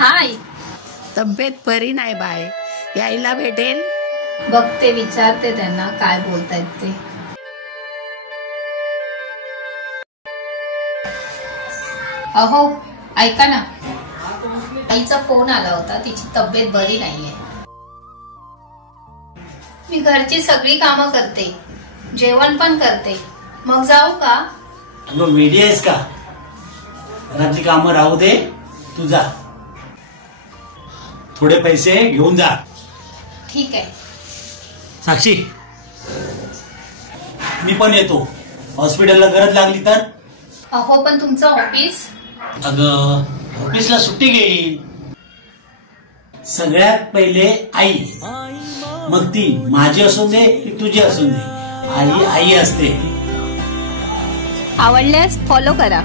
हाय. तब्येत बरी नाही बाय, यायला भेटेल? बघते, विचारते त्यांना काय बोलतायत ते. अहो ऐका ना, आईचा फोन आला होता, तिची तब्येत बरी नाहीये. मी घरची सगळी कामं करते, जेवण पण करते, मग जाऊ का? अगं वेडी आहेस का? घरातली कामं राहू दे, तू जा. थोडे पैसे घेऊन जा. ठीक आहे. साक्षी, मी पण येतो. हॉस्पिटलला गरज लागली तर? अहो पण तुमचं ऑफिस? अगं ऑफिसला सुट्टी घेईन. सगळ्यात पहिले आई, मग ती माझी असून दे की तुझी असून दे, आई आई असते. आवडल्यास फॉलो करा.